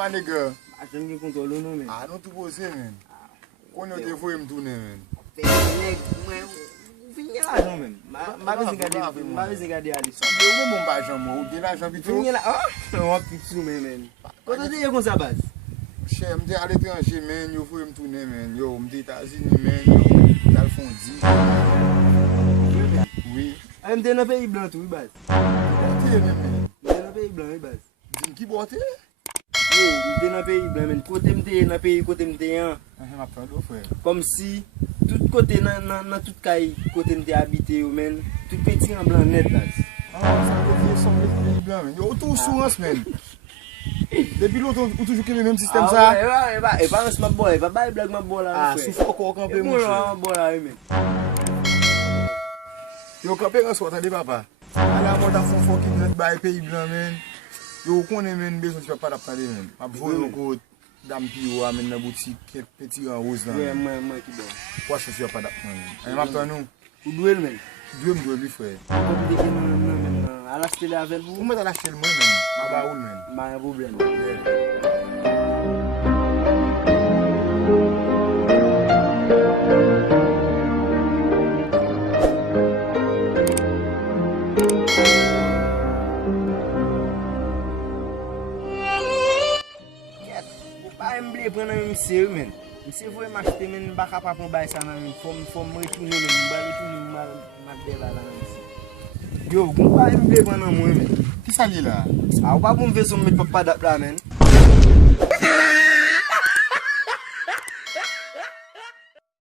ma nègre? Achen gen kontrol nou men. Ah, non tout posé, men. Kon yo te foye m'tourne, men. Mwen, fin gen l'ajan men. Mba vezi gade ali so. Yo mwen moun ba jan mwen, ou gen l'ajan pito? Fin gen la, wap pitsou men. Kote te ye kon sa baz? Che, mte al etranje, men, yo foye m'tourne, men. Yo, mte Etazini, men, yo, dal fondi. Oui. A mte nan peyi blan tou, baz. Bote, men. Mte nan peyi blan, baz. Din ki bote? Yo, mte nan peyi blan men. Kote mte nan peyi, kote mte yan. M'a pando, frère. Kom si, tout kote nan tout kay kote mte habite yo men. Tout peti an blan net, baz. Ah, sa mte son peyi blan, men. Yo, tou sourance, men. Depuis longtemps, ou toujours que le même système ça? E pa ans ma boy, e pa bay blag ma boy la. Ah, souffle encore camper, mon Mon cher. ma boy la, men. Yo, camper en soit, attendez, papa. À la mode à fond fort qui vient de pays blanc, men. Yo, connaît, men, besoin, tu vas pas d'apprendre, men. Ma voix, encore, dame pio, amène dans la boutique, quelques petits en rose, là. Ouais, moi qui bon. Quoi, je suis pas d'apprendre, men. Et maintenant, nous, Ou douel men. Dieu me doit lui, frère. Comme de gen men, a l'acheter la avec Ou vous. mettre à l'acheter le moi, men. Ma baoul, men. Pas un problème. Pas m'blé prendre un monsieur men. Monsieur faut m'acheter men pas capable pour bailler ça nan faut me retourner men, pas retourner ma belle là men. Yo, kon pas m'blé prendre un moi men. Qui ça, là? Ah, ou pas pour me faire son mettre papa d'ap là men.